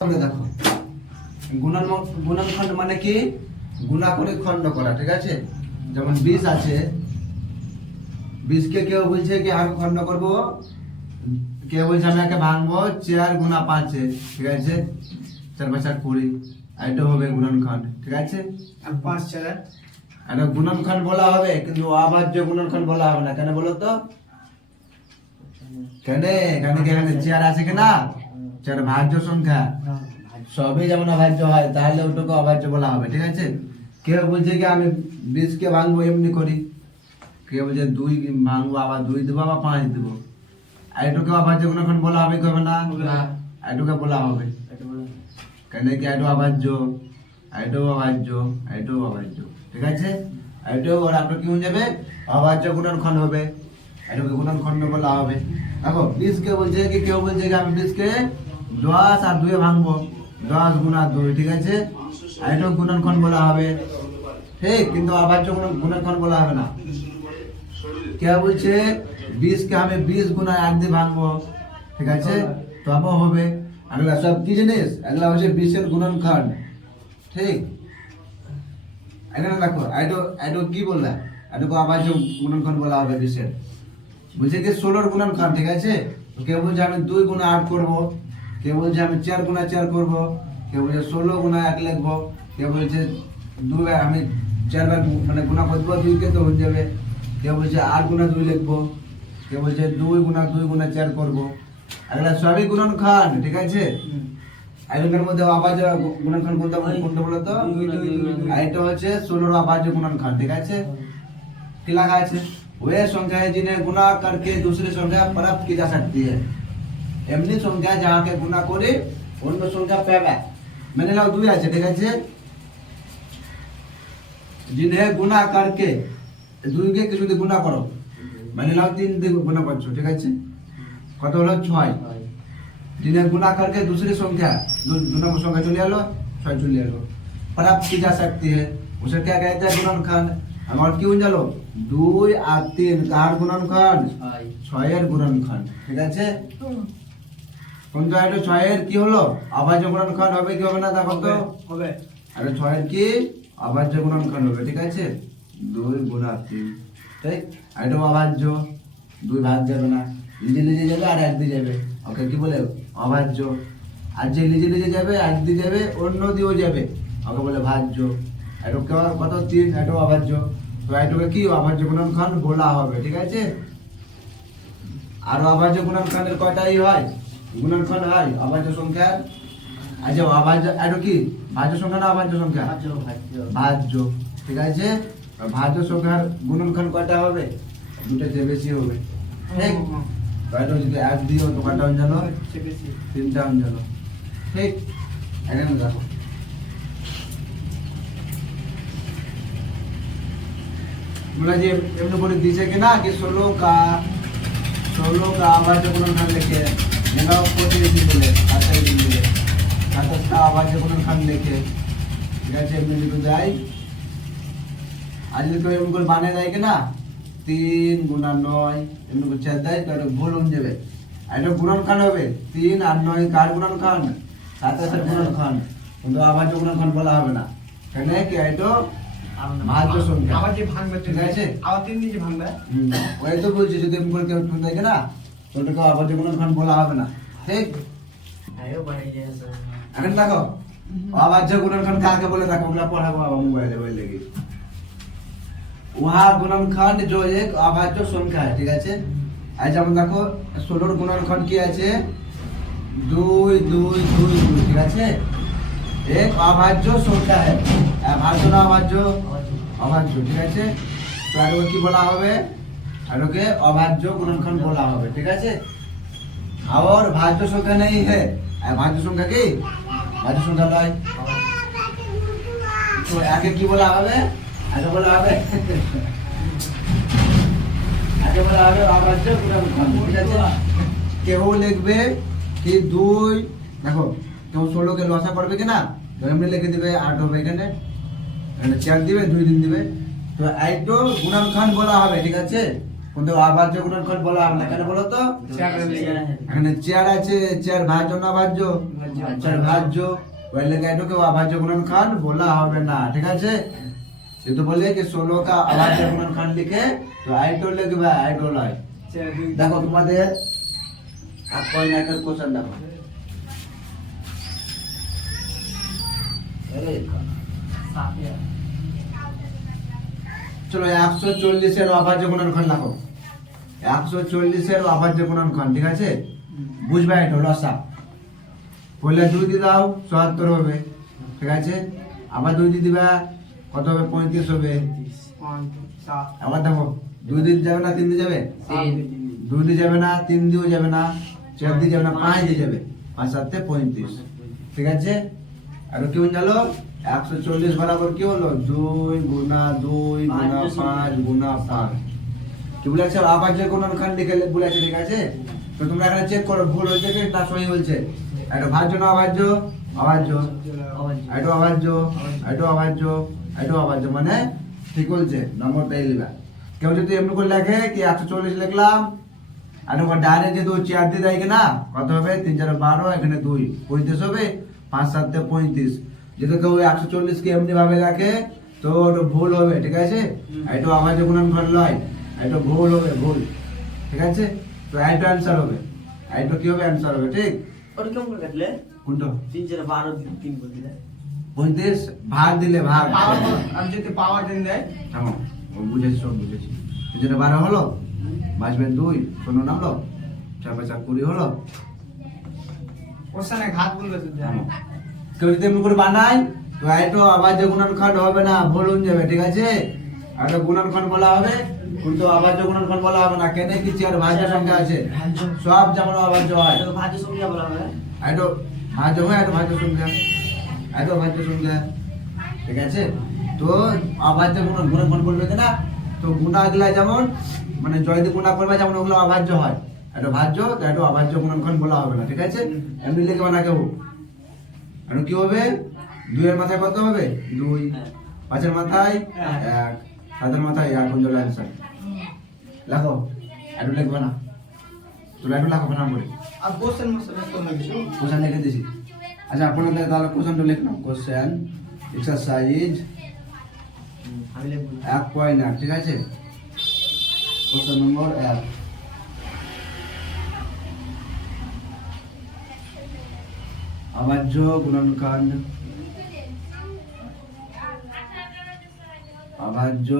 দেখো গুণনখণ্ড মানে কি গুণা করে খণ্ড করা, ঠিক আছে। যেমন 20 আছে, 20 কে কেউ বলছে কি আর খণ্ড করব, কেউ বলছে আমি একে ভাঙবো 4 গুণা 5 এ, ঠিক আছে। 4 5 20, এটা হবে গুণনখণ্ড, ঠিক আছে। আর 5 4 এটা গুণনখণ্ড বলা হবে, কিন্তু অভাজ্য গুণনখণ্ড বলা হবে না। কেন বলো তো? কেন? এখানে 4 আছে কিনা, 4 ভাজ্য সংখ্যা, সবই যেমন অভাজ্য হয়, তাহলে ওটাকে অভাজ্য বলা হবে, ঠিক আছে। কেউ বলছে কি আমি 20 কে ভাঙবো এমনি করি, কেউ বলছে 2 ভাঙবো আবার 2 দেবো আবার 5 দেবো, এটাকে অভাজ্য গুণনখণ্ড বলা হবে কি হবে না? এটাকে বলা হবে। কেন কি এটা অভাজ্য, এটাও অভাজ্য, এটাও অভাজ্য, ঠিক আছে। এটাও আর আপনার কি হয়ে যাবে, অভাজ্য গুণনখণ্ড হবে, এটাকে গুণনখণ্ড বলা হবে। দেখো 20 কে বলছে কি, কেউ বলছে কি আমি 20 কে 10 আর 2 এ ভাঙবো, 10 গুণা 2, ঠিক আছে। এটাও গুণনখণ্ড বলা হবে, ঠিক, কিন্তু অভাজ্য গুণনখণ্ড বলা হবে না। কেউ বলছে 20 কে আমি 20 গুণা 1 দিয়ে ভাঙবো, ঠিক আছে, তবে হবে। এগুলা সব কি জিনিস, এগুলা হচ্ছে 20 এর গুণনখণ্ড, ঠিক। এখানে দেখো এটা কি বললা, এটাকে অভাজ্য গুণনখণ্ড বলা হবে 20 এর। বলছে কি 16 এর গুণনখণ্ড, ঠিক আছে। কেউ বলছে আমি 2 গুণা 8 করবো, কেউ বলছে আমি 4 গুণা 4 করবো, কেউ বলছে 16 গুণা 1 লিখবো, কেউ বলছে 2 বার আমি 4 বার মানে গুণা করবো, 2 কে তো হয়ে যাবে। কেউ বলছে 8 গুণা 2 লিখবো, কেউ বলছে 2 গুণা 4 করবো। এগুলা সবই গুণনখণ্ড, ঠিক আছে। এগুলোর মধ্যে অভাজ্য গুণনখণ্ড কোনটা বলো তো? এটা হচ্ছে 16 অভাজ্য गुणनखंड, ठीक है। কি লেখা আছে, वे संख्या है जिन्हें गुणा करके दूसरी संख्या प्राप्त की जा सकती है। এমনি সংখ্যা যাকে গুণা করে অন্য সংখ্যা পাবে, মানে নাও 2 আছে, ঠিক আছে। जिन्हें गुणा करके 2 কে কিছু দিয়ে গুণা করো, মানে নাও 3 দিয়ে গুণা করছো, ঠিক আছে। কত হলো 6। जिन्हें गुणा करके दूसरी संख्या, दो नंबर संख्या चले आलो, 6 चले आलो, प्राप्त की जा सकती है, उसे क्या कहते हैं, गुणनखंड। और क्यों जानो 2 আর 3 কার গুণনখণ্ড, 6 এর গুণনখণ্ড, ঠিক আছে। কোনটা এটা 6 এর কি হলো, অভাজ্য গুণনখণ্ড হবে কি হবে না, দেখো তো হবে। আর 6 এর কি অভাজ্য গুণনখণ্ড হবে, ঠিক আছে। 2 গুণা 3, ঠিক। আর এটা অভাজ্য, 2 ভাগ যাবে না, নিজে নিজে যাবে আর 1 দিয়ে যাবে, ওকে কি বলে অভাজ্য। আর যে নিজে নিজে যাবে 1 দিয়ে যাবে, অন্য দিয়েও যাবে, ওকে বলে ভাজ্য। এটা কত 3, এটা অভাজ্য, তো এটাকে কি অভাজ্য গুণনখণ্ড বলা হবে, ঠিক আছে। আর অভাজ্য গুণনখণ্ডের কয়টাই হয়, গুণনখণ্ড হয় অভাজ্য সংখ্যার। আচ্ছা অভাজ্য এটা কি ভাজ্য সংখ্যা না অভাজ্য সংখ্যা? ভাজ্য, ঠিক আছে। ভাজ্য সংখ্যার গুণনখণ্ড কয়টা হবে, 2টা চেয়ে বেশি হবে, ঠিক। কয়টা যদি 1 দিও তো কয়টা হয়ে গেল, 3টা হয়ে গেল, ঠিক। এখানে দেখো बोला जी एमने बोले दिसे के ना कि 16 का अभाज्य गुणनखंड लिखे, मेरा कोटी नहीं बोले आता ही नहीं बोले 27 का अभाज्य गुणनखंड लिखे, ठीक है। एमने लिखो जाए आज लिखो एमने को बाने जाए के ना 3 गुणा 9 एमने को 4 দেয়, তো এটা ভুল হয়ে যাবে। এটা গুণনখণ্ড হবে 3 আর 9 কার গুণনখণ্ড, 27 এর গুণনখণ্ড, কিন্তু অভাজ্য গুণনখণ্ড বলা হবে না। কেন কি এটা ভাজ্য সংখ্যা, আবার যে ভাঙবে, ঠিক আছে। আবার 3 দিয়ে ভাঙবে, ওই তো বলছি যদি এমন করে কেউ শুনে থাকে না, তো ওটাকে অভাজ্য গুণনখণ্ড বলা হবে না, ঠিক। এখন দেখো অভাজ্য গুণনখণ্ড কাকে বলে, দেখো ওগুলা পড়াবো আবার মোবাইলে বই লেগে। वह गुणनखंड जो एक अभाज्य संख्या है, ठीक है। आज যেমন দেখো 16 গুণনখণ্ড কি আছে, 2 2 2 2, ঠিক আছে। एक अभाज्य संख्या है, अभाज्य ना अभाज्য, अभाज्য, ठीक আছে। তো এটাকে কি বলা হবে, এটাকে অভাজ্য গুণনখণ্ড বলা হবে, ঠিক আছে। और भाज्य संख्या नहीं है, भाज्य संख्या কি भाज्य संख्या নয়, তো একে কি বলা হবে, একে বলা হবে অভাজ্য গুণনখণ্ড, ঠিক আছে। কেউ লিখবে কি 2, দেখো কেউ 16 কে লসা করবে কিনা, তো এমনি লিখে দিবে 8 হবে, এখানে 4 দিবে 2 দিন দিবে, তো এইটো গুণনখণ্ড বলা হবে, ঠিক আছে। কিন্তু অভাজ্য গুণনখণ্ড বলা হবে না, কেন বলো তো? এখানে চেয়ার আছে, চেয়ার ভাজ্য না ভাজ্য? চেয়ার ভাজ্য, ওই লেগে এটাকে অভাজ্য গুণনখণ্ড বলা হবে না, ঠিক আছে? যেহেতু বলে कि 16 का अभाज्य गुणनखंड लिखे तो आइटो लिखবে, आइटो लय। দেখো তোমাদের এক পয়েন্ট একের কোশ্চেন দেখো। চলো 140 এর অভাজ্য গুণনখণ্ড দেখো। 140 এর অভাজ্য গুণনখণ্ড, ঠিক আছে? বুঝবা এটা লসা। পহলে 2 দিয়ে দাও 74 হবে, ঠিক আছে? আবার 2 দিয়ে দিবা কত হবে? 35 হবে। আবার দেখো 2 দিয়ে যাবে না 3 দিয়ে যাবে? 2 দিয়ে যাবে না, 3 দিয়েও যাবে না, 4 দিয়ে যাবে না, 5 দিয়ে যাবে। 5 7 35, ঠিক আছে? আর কি হয়ে গেল? 140 বরাবর কি হলো? 2 গুণা 2 গুণা 5 গুণা 5। কি বলেছে? অভাজ্য গুণনখণ্ড লিখে বলেছে, ঠিক আছে? তো তোমরা এখানে চেক করো ভুল হয়েছে কি না সহি হয়েছে। এটা ভাজ্য না অভাজ্য? অভাজ্য। এটা অভাজ্য, এটা অভাজ্য, এটা অভাজ্য, মানে ঠিক বলছে, নম্বরটাই লিখবা। কেউ যদি এমনি করে লেখে কি 140 লিখলাম আর ওখানে ডাইরেক্ট যেহেতু 4 দিয়ে দেয় কিনা, কত হবে? 3 4 12, এখানে 2 35 হবে। 5 7 35। যদি কেউ 140 কে এমনি ভাবে লেখে তো ওটা ভুল হবে, ঠিক আছে? এটা অভাজ্য গুণনখণ্ড লয়, এটা ভুল হবে, ভুল, ঠিক আছে? তো এটা অ্যানসার হবে, এটা কি হবে? অ্যানসার হবে, ঠিক? কোনটা? 35 ভাগ দিলে ভাগ। আমি যদি পাওয়ার দিন দেয় থামো, ও বুঝেছি, সব বুঝেছি। 3 4 12 হলো, বাঁচবে 2, 16 নামলো, 4 5 20 হলো। ওখানে ঘাত বলবে তো থামো। কেউ যদি এমনি করে বানায় তো এটা অভাজ্য গুণনখণ্ড হবে না, ভুল হয়ে যাবে, ঠিক আছে? আর এটা গুণনখণ্ড বলা হবে, কিন্তু অভাজ্য গুণনখণ্ড বলা হবে না। কেন কি? চেয়ার ভাজ্য সংখ্যা আছে, সব যেমন অভাজ্য হয়। এটা ভাজ্য হয়, এটা ভাজ্য সংখ্যা, এটা ভাজ্য সংখ্যা, ঠিক আছে? তো অভাজ্য গুণনখণ্ড বলবে কিনা, তো গুণাগুলা যেমন মানে জয় দিয়ে গুণা করবে যেমন ওগুলো অভাজ্য হয়, এটা ভাজ্য, তো এটা অভাজ্য গুণনখণ্ড বলা হবে না, ঠিক আছে? এমনি লিখবে না কেউ। আর কি হবে? 2 এর মাথায় কত হবে? 2, 5 এর মাথায় 1, 7 এর মাথায় 1, কোন জল অ্যানসার লেখো। এটা লিখবে না, তোমরা এটা লেখো না বলে আর কোশ্চেন মশলা তো না কিছু কোশ্চেন লিখে দিছি। আচ্ছা আপনাদের তাহলে কোশ্চেনটা লিখ নাও। কোশ্চেন এক্সারসাইজ 1.8, ঠিক আছে? Question number 1, অভাজ্য গুণনখণ্ড, অভাজ্য